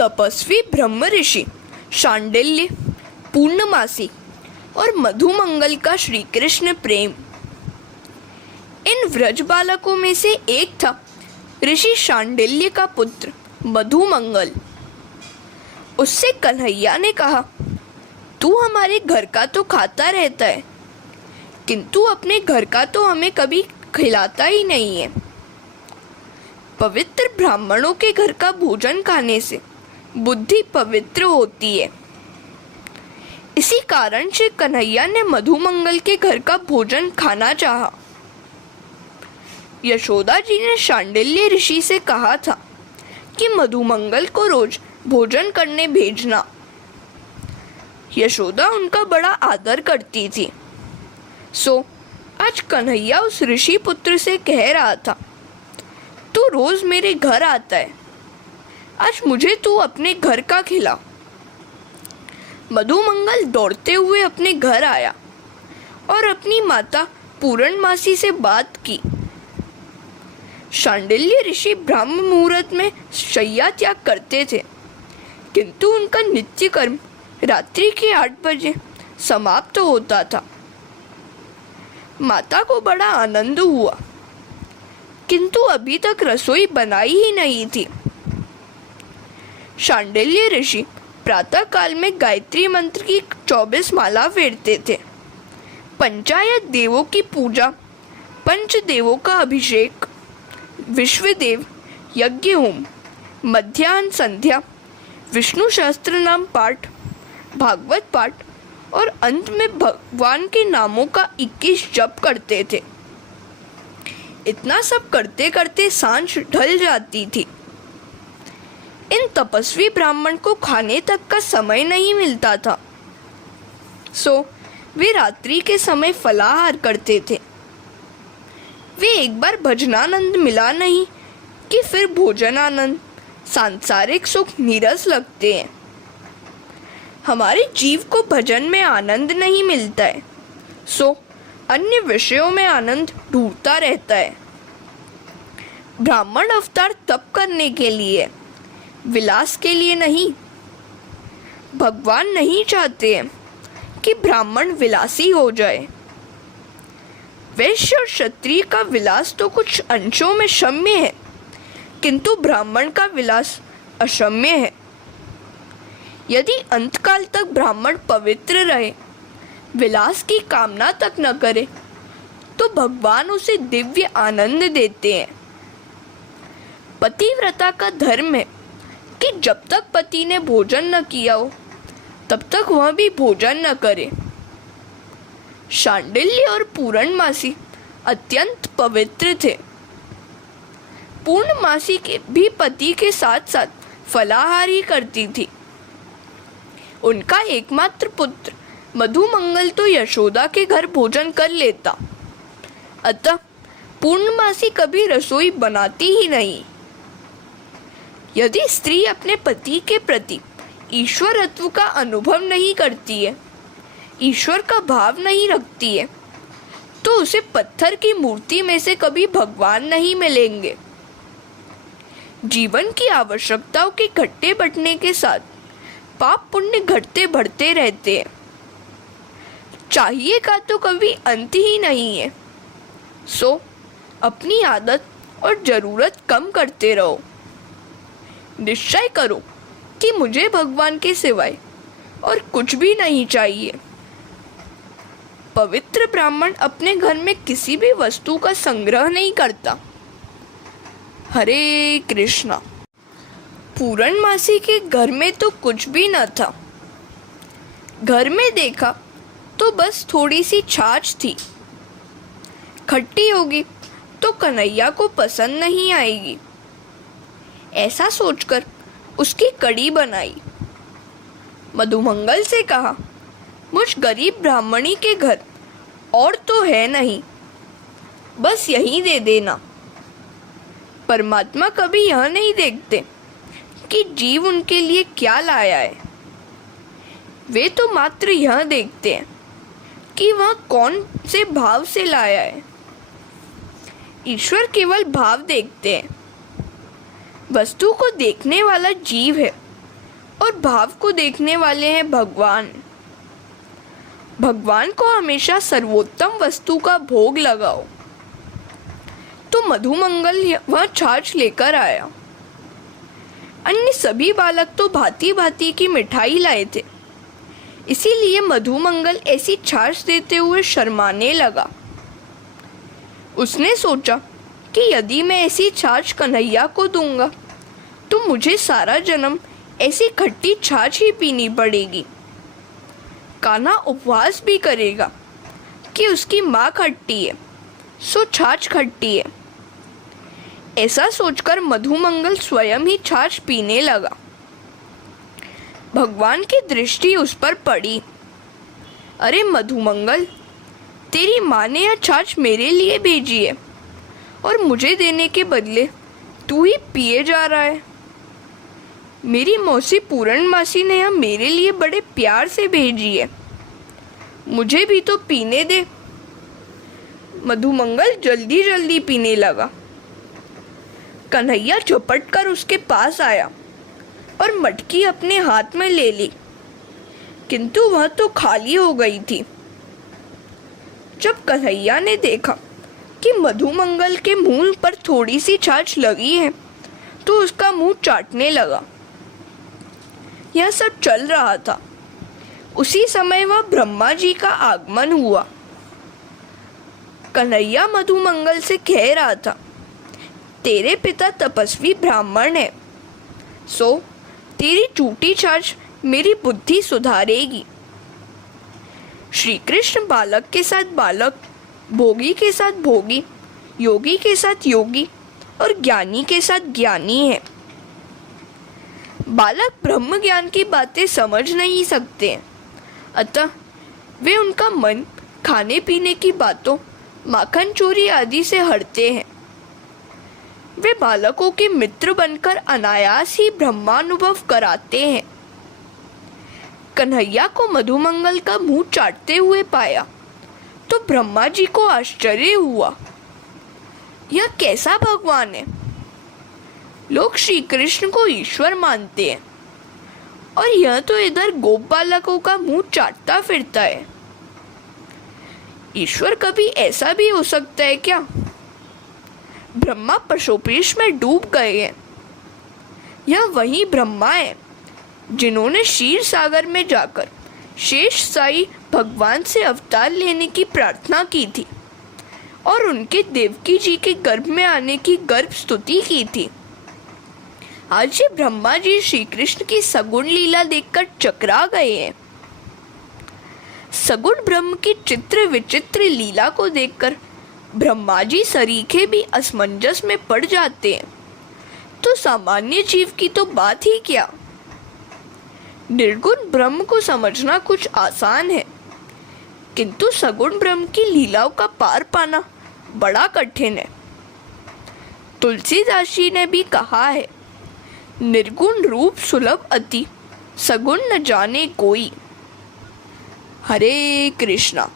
तपस्वी ब्रह्म ऋषि शांडिल्य, पूर्णमासी और मधुमंगल का श्री कृष्ण प्रेम। इन व्रज बालकों में से एक था ऋषि शांडिल्य का पुत्र मधुमंगल। उससे कन्हैया ने कहा, तू हमारे घर का तो खाता रहता है, किंतु अपने घर का तो हमें कभी खिलाता ही नहीं है। पवित्र ब्राह्मणों के घर का भोजन खाने से बुद्धि पवित्र होती है। इसी कारण से कन्हैया ने मधुमंगल के घर का भोजन खाना चाहा। यशोदा जी ने शांडिल्य ऋषि से कहा था कि मधुमंगल को रोज भोजन करने भेजना। यशोदा उनका बड़ा आदर करती थी। सो आज कन्हैया उस ऋषि पुत्र से कह रहा था, तू रोज मेरे घर आता है, आज मुझे तू अपने घर का खिला। मधुमंगल दौड़ते हुए अपने घर आया और अपनी माता पूर्णमासी से बात की। शांडिल्य ऋषि ब्रह्म मुहूर्त में शय्या त्याग करते थे, किंतु उनका नित्य कर्म रात्रि के 8 बजे समाप्त होता था। माता को बड़ा आनंद हुआ, किंतु अभी तक रसोई बनाई ही नहीं थी। शांडिल्य ऋषि प्रातः काल में गायत्री मंत्र की 24 माला फेरते थे। पंचायत देवों की पूजा, पंच देवों का अभिषेक, विश्वदेव यज्ञ होम, मध्याह्न संध्या, विष्णु सहस्त्र नाम पाठ, भागवत पाठ और अंत में भगवान के नामों का 21 जप करते थे। इतना सब करते करते सांझ ढल जाती थी। इन तपस्वी ब्राह्मण को खाने तक का समय नहीं मिलता था, सो वे रात्रि के समय फलाहार करते थे। वे एक बार भजनानंद मिला नहीं कि फिर भोजन आनंद, सांसारिक सुख नीरस लगते हैं। हमारे जीव को भजन में आनंद नहीं मिलता है, सो अन्य विषयों में आनंद ढूंढता रहता है। ब्राह्मण अवतार तप करने के लिए, विलास के लिए नहीं। भगवान नहीं चाहते हैं कि ब्राह्मण विलासी हो जाए। वैश्य और क्षत्रिय का विलास तो कुछ अंशों में क्षम्य है, किंतु ब्राह्मण का विलास अक्षम्य है। यदि अंतकाल तक ब्राह्मण पवित्र रहे, विलास की कामना तक न करे, तो भगवान उसे दिव्य आनंद देते हैं। पतिव्रता का धर्म है कि जब तक पति ने भोजन न किया हो, तब तक वह भी भोजन न करे। शांडिल्य और पूर्णमासी अत्यंत पवित्र थे। पूर्णमासी के भी पति के साथ साथ फलाहार ही करती थी। उनका एकमात्र पुत्र मधुमंगल तो यशोदा के घर भोजन कर लेता, अतः पूर्णमासी कभी रसोई बनाती ही नहीं। यदि स्त्री अपने पति के प्रति ईश्वरत्व का अनुभव नहीं करती है, ईश्वर का भाव नहीं रखती है, तो उसे पत्थर की मूर्ति में से कभी भगवान नहीं मिलेंगे। जीवन की आवश्यकताओं के घटते बढ़ने के साथ पाप पुण्य घटते बढ़ते रहते हैं। चाहिए का तो कभी अंत ही नहीं है, सो अपनी आदत और जरूरत कम करते रहो। निश्चय करो कि मुझे भगवान के सिवाय और कुछ भी नहीं चाहिए। पवित्र ब्राह्मण अपने घर में किसी भी वस्तु का संग्रह नहीं करता। हरे कृष्णा। पूर्णमासी के घर में तो कुछ भी न था। घर में देखा तो बस थोड़ी सी छाछ थी। खट्टी होगी तो कन्हैया को पसंद नहीं आएगी, ऐसा सोचकर उसकी कड़ी बनाई। मधुमंगल से कहा, मुझ गरीब ब्राह्मणी के घर और तो है नहीं, बस यही दे देना। परमात्मा कभी यह नहीं देखते कि जीव उनके लिए क्या लाया है, वे तो मात्र यह देखते हैं कि वह कौन से भाव से लाया है। ईश्वर केवल भाव देखते हैं। वस्तु को देखने वाला जीव है, और भाव को देखने वाले हैं भगवान। भगवान को हमेशा सर्वोत्तम वस्तु का भोग लगाओ। तो मधुमंगल वह छाछ लेकर आया। अन्य सभी बालक तो भांति भांति की मिठाई लाए थे, इसीलिए मधुमंगल ऐसी छाछ देते हुए शर्माने लगा। उसने सोचा कि यदि मैं ऐसी छाछ कन्हैया को दूंगा तो मुझे सारा जन्म ऐसी खट्टी छाछ ही पीनी पड़ेगी। कान्हा उपवास भी करेगा कि उसकी माँ खट्टी है, सो छाछ खट्टी है। ऐसा सोचकर मधुमंगल स्वयं ही छाछ पीने लगा। भगवान की दृष्टि उस पर पड़ी। अरे मधुमंगल, तेरी माँ ने यह छाछ मेरे लिए भेजी है और मुझे देने के बदले तू ही पिए जा रहा है। मेरी मौसी पूरणमासी ने यह मेरे लिए बड़े प्यार से भेजी है, मुझे भी तो पीने दे। मधुमंगल जल्दी जल्दी पीने लगा। कन्हैया झपट कर उसके पास आया और मटकी अपने हाथ में ले ली, किंतु वह तो खाली हो गई थी। जब कन्हैया ने देखा कि मधुमंगल के मुंह पर थोड़ी सी छाछ लगी है तो उसका मुंह चाटने लगा। यह सब चल रहा था। उसी समय वह ब्रह्मा जी का आगमन हुआ। कन्हैया मधुमंगल से कह रहा था, तेरे पिता तपस्वी ब्राह्मण है, सो तेरी झूठी छाछ मेरी बुद्धि सुधारेगी। श्री कृष्ण बालक के साथ बालक, भोगी के साथ भोगी, योगी के साथ योगी और ज्ञानी के साथ ज्ञानी है। बालक ब्रह्म ज्ञान की बातें समझ नहीं सकते, अतः वे उनका मन खाने पीने की बातों, माखन चोरी आदि से हटते हैं। वे बालकों के मित्र बनकर अनायास ही ब्रह्मानुभव कराते हैं। कन्हैया को मधुमंगल का मुंह चाटते हुए पाया तो ब्रह्मा जी को आश्चर्य हुआ। यह कैसा भगवान है? लोग श्री कृष्ण को ईश्वर मानते हैं और यह तो इधर गोप बालकों का मुंह चाटता फिरता है। ईश्वर कभी ऐसा भी हो सकता है क्या? ब्रह्मा पशुपेश में डूब गए हैं। यह वही ब्रह्मा है जिन्होंने क्षीर सागर में जाकर शेष साई भगवान से अवतार लेने की प्रार्थना की थी और उनके देवकी जी के गर्भ में आने की गर्भ स्तुति की थी। आज ये ब्रह्मा जी श्री कृष्ण की सगुण लीला देखकर चकरा गए हैं। सगुण ब्रह्म की चित्र विचित्र लीला को देखकर ब्रह्मा जी सरीखे भी असमंजस में पड़ जाते हैं, तो सामान्य जीव की तो बात ही क्या। निर्गुण ब्रह्म को समझना कुछ आसान है, किंतु सगुण ब्रह्म की लीलाओं का पार पाना बड़ा कठिन है। तुलसीदास जी ने भी कहा है, निर्गुण रूप सुलभ अति, सगुण न जाने कोई। हरे कृष्णा।